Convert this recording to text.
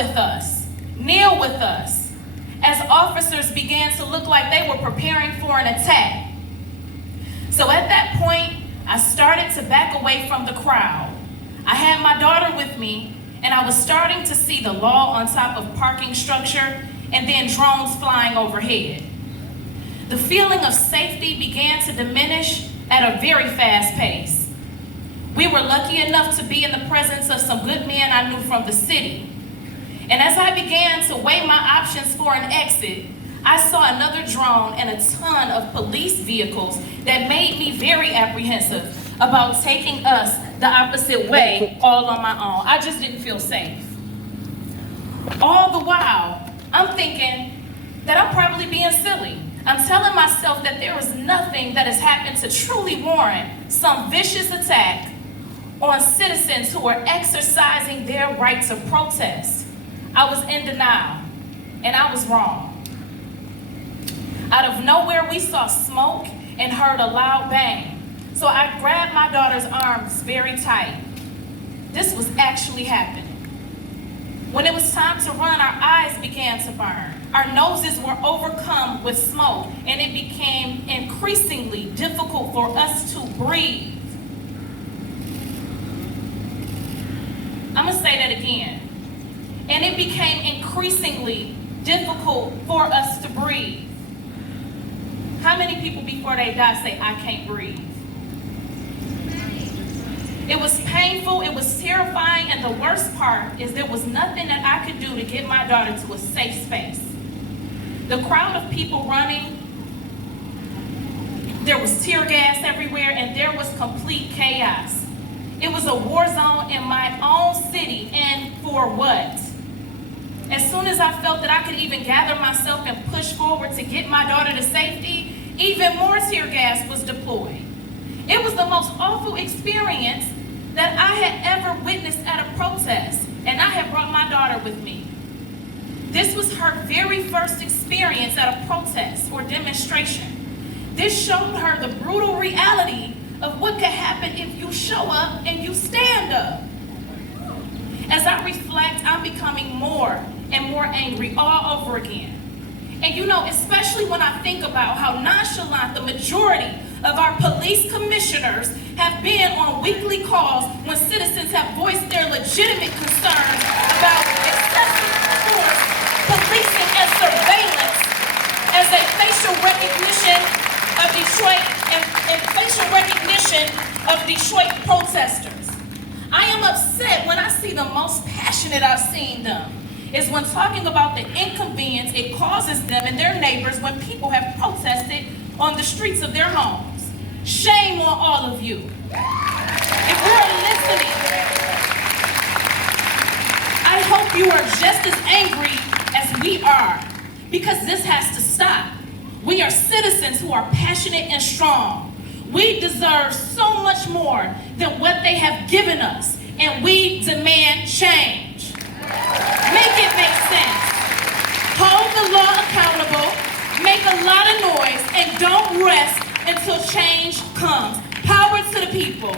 with us, kneel with us, as officers began to look like they were preparing for an attack. So at that point, I started to back away from the crowd. I had my daughter with me, and I was starting to see the law on top of parking structure and then drones flying overhead. The feeling of safety began to diminish at a very fast pace. We were lucky enough to be in the presence of some good men I knew from the city. And as I began to weigh my options for an exit, I saw another drone and a ton of police vehicles that made me very apprehensive about taking us the opposite way all on my own. I just didn't feel safe. All the while, I'm thinking that I'm probably being silly. I'm telling myself that there is nothing that has happened to truly warrant some vicious attack on citizens who are exercising their right to protest. I was in denial, and I was wrong. Out of nowhere, we saw smoke and heard a loud bang. So I grabbed my daughter's arms very tight. This was actually happening. When it was time to run, our eyes began to burn. Our noses were overcome with smoke, and it became increasingly difficult for us to breathe. I'm gonna say that again. And it became increasingly difficult for us to breathe. How many people before they die say, I can't breathe? It was painful, it was terrifying, and the worst part is there was nothing that I could do to get my daughter to a safe space. The crowd of people running, there was tear gas everywhere, and there was complete chaos. It was a war zone in my own city, and for what? As soon as I felt that I could even gather myself and push forward to get my daughter to safety, even more tear gas was deployed. It was the most awful experience that I had ever witnessed at a protest, and I had brought my daughter with me. This was her very first experience at a protest or demonstration. This showed her the brutal reality of what could happen if you show up and you stand up. As I reflect, I'm becoming more and more angry all over again. And you know, especially when I think about how nonchalant the majority of our police commissioners have been on weekly calls when citizens have voiced their legitimate concerns about excessive force, policing, and surveillance as a facial recognition of Detroit and facial recognition of Detroit protesters. I am upset when I see the most passionate I've seen them is when talking about the inconvenience it causes them and their neighbors when people have protested on the streets of their homes. Shame on all of you. If you're listening, I hope you are just as angry as we are, because this has to stop. We are citizens who are passionate and strong. We deserve so much more than what they have given us, and we demand change. Make it make sense. Hold the law accountable, make a lot of noise, and don't rest until change comes. Power to the people.